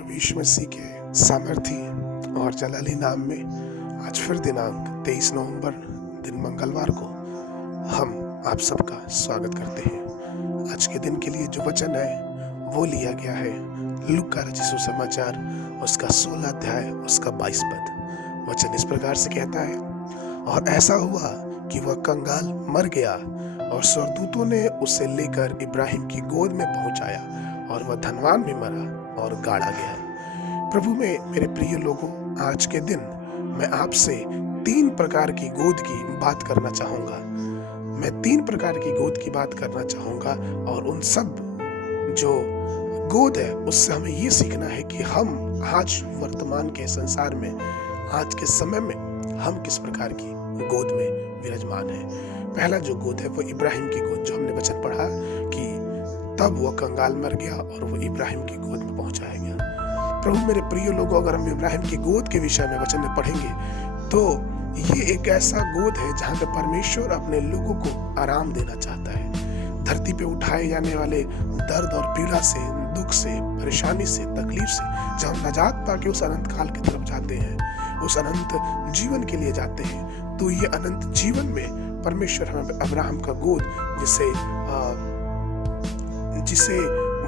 प्रभु यीशु मसीह के सामर्थी और जलाली नाम में आज फिर दिनांक 23 नवंबर दिन मंगलवार को हम आप सबका स्वागत करते हैं। आज के दिन के लिए जो वचन है वो लिया गया है लूका रचित सुसमाचार उसका 16 अध्याय उसका 22 पद। वचन इस प्रकार से कहता है, और ऐसा हुआ कि वह कंगाल मर गया और स्वर्गदूतों ने उसे लेकर इब्राहिम की गोद में पहुंचाया और वह धनवान भी मरा और गाड़ा गया। प्रभु में मेरे प्रिय लोगों, आज के दिन मैं आपसे 3 प्रकार की गोद की बात करना चाहूंगा। मैं 3 प्रकार की गोद की बात करना चाहूंगा और उन सब जो गोद है उससे हमें ये सीखना है कि हम आज वर्तमान के संसार में, आज के समय में हम किस प्रकार की गोद में विराजमान है। पहला जो गोद है वो इब्राहिम की गोद, जो हमने वचन पढ़ा कि तब वह कंगाल मर गया और वो इब्राहिम की गोद में पहुंचाया गया। प्रभु मेरे प्रिय लोगों, अगर हम इब्राहिम की गोद के विषय में वचन में पढ़ेंगे तो ये एक ऐसा गोद है जहां पे परमेश्वर अपने लोगों को आराम देना चाहता है। धरती पे उठाए जाने वाले दर्द और पीड़ा से, दुख से, परेशानी से, तकलीफ से जब हम नजात पाके उस अनंत काल की तरफ जाते हैं, उस अनंत जीवन के लिए जाते हैं, तो ये अनंत जीवन में परमेश्वर हमें अब्राहम का गोद जिसे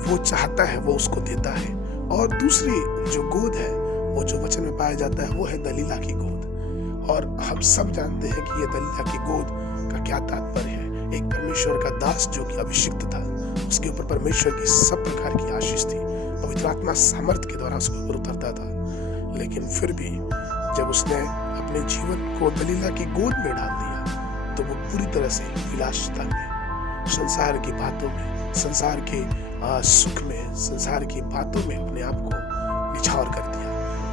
वो चाहता है वो उसको देता है। और दूसरी जो गोद है वो जो वचन में पाया जाता है वो है दलीला की गोद। और हम सब जानते हैं कि ये दलीला की गोद का क्या तात्पर्य है। एक परमेश्वर का दास जो कि अभिषिक्त था, उसके ऊपर परमेश्वर की सब प्रकार की आशीष थी, पवित्र आत्मा सामर्थ के द्वारा उसके ऊपर उतरता था। लेकिन फिर भी जब उसने अपने जीवन को दलीला की गोद में डाल दिया तो वो पूरी तरह से विलासिता में, संसार की बातों में, संसार के सुख में, संसार की बातों में अपने आप को निछावर कर दिया।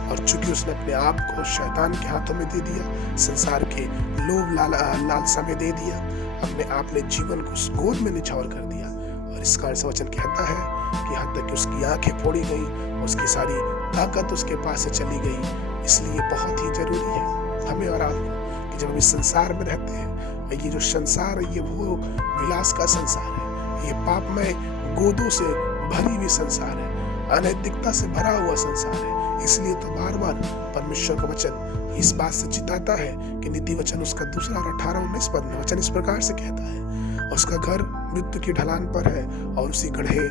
और चूंकि उसने अपने आप को शैतान के हाथों में दे दिया, संसार के लोभ लालसा में दे दिया, अपने आप ने जीवन को उस गोद में निछावर कर दिया। और इस कारण से वचन कहता है कि यहाँ तक कि उसकी आंखें फोड़ी गई, उसकी सारी ताकत उसके पास से चली गई। इसलिए बहुत ही जरूरी है हमें और आपको कि जब हम इस संसार में रहते हैं, ये जो संसार है ये वो विलास का संसार है, ये पापमय गोदों से भरी हुई संसार है, अनैतिकता से भरा हुआ संसार है। इसलिए तो बार बार परमेश्वर का वचन इस बात से चिताता है कि नीति वचन उसका 2 और 18-19 पद में वचन इस प्रकार से कहता है, उसका घर मृत्यु की ढलान पर है और उसी गड्ढे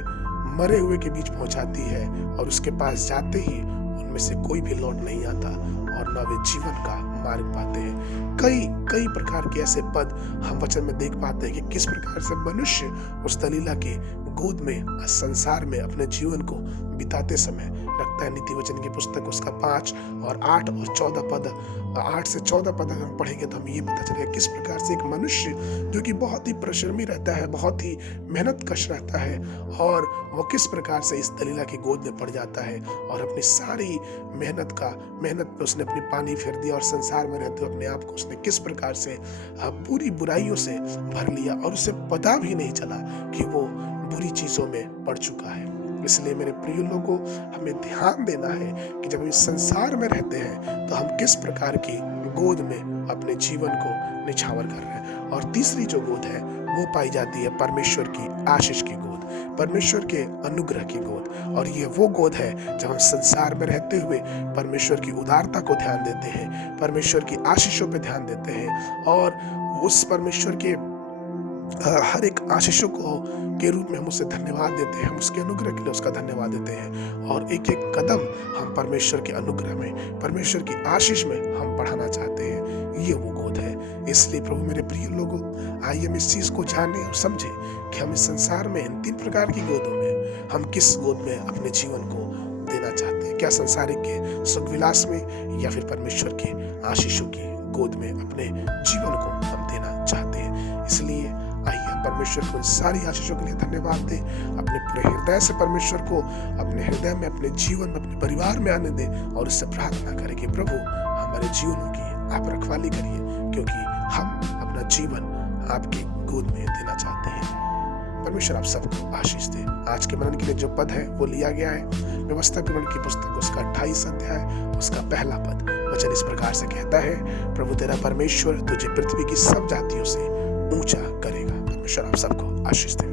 मरे हुए के बीच पहुंचाती है, और उसके पास जाते ही उनमें से कोई भी लौट नहीं आता और न वे जीवन का मार्ग पाते हैं। कई प्रकार के ऐसे पद हम वचन में देख पाते हैं कि किस प्रकार से मनुष्य उस दलीला के गोद में, संसार में अपने जीवन को बिताते समय रखता है। नीति वचन की पुस्तक उसका 5 और 8 और 14 पद, 8 से 14 पद अगर हम पढ़ेंगे तो हमें ये पता चलेगा किस प्रकार से एक मनुष्य जो कि बहुत ही परिश्रमी रहता है, बहुत ही मेहनत कश रहता है, और वो किस प्रकार से इस दलीला की गोद में पड़ जाता है और अपनी सारी मेहनत पे उसने अपनी पानी फेर दिया और संसार में रहते हुए अपने आप को उसने किस प्रकार से पूरी बुराइयों से भर लिया और उसे पता भी नहीं चला कि वो बुरी चीजों में पड़ चुका है। इसलिए मेरे प्रिय लोगों, हमें ध्यान देना है कि जब हम इस संसार में रहते हैं तो हम किस प्रकार की गोद में अपने जीवन को निछावर कर रहे हैं। और तीसरी जो गोद है वो पाई जाती है परमेश्वर की आशीष की गोद, परमेश्वर के अनुग्रह की गोद। और ये वो गोद है जब हम संसार में रहते हुए परमेश्वर की उदारता को ध्यान देते हैं, परमेश्वर की आशीषों पे ध्यान देते हैं और उस परमेश्वर के हर एक आशीषों को के रूप में हम उसे धन्यवाद देते हैं, हम उसके अनुग्रह के लिए उसका धन्यवाद देते हैं। और एक एक कदम हम परमेश्वर के अनुग्रह में, परमेश्वर की आशीष में हम बढ़ाना चाहते हैं। ये वो गोद है। इसलिए प्रभु मेरे प्रिय लोगों, आइए हम इस चीज को जाने और समझे कि हम इस संसार में इन 3 प्रकार की गोदों में हम किस गोद में अपने जीवन को देना चाहते हैं। क्या संसारिक के सुख विलास में या फिर परमेश्वर के आशीषों की गोद में अपने जीवन को हम देना चाहते हैं। इसलिए आइए परमेश्वर को सारी आशीषों के लिए धन्यवाद दें, अपने पूरे हृदय से परमेश्वर को अपने हृदय में, अपने जीवन में, अपने परिवार में आने दें और उससे प्रार्थना करें कि प्रभु हमारे जीवनों की आप रखवाली करिए, क्योंकि हम अपना जीवन आपकी गोद में देना चाहते हैं। परमेश्वर आप सबको आशीष दे। आज के मनन के लिए जो पद है वो लिया गया है व्यवस्था विवरण की पुस्तक उसका 28 अध्याय उसका पहला पद। वचन इस प्रकार से कहता है, प्रभु तेरा परमेश्वर तुझे पृथ्वी की सब जातियों से ऊंचा करेगा। परमेश्वर आप सबको आशीष दे।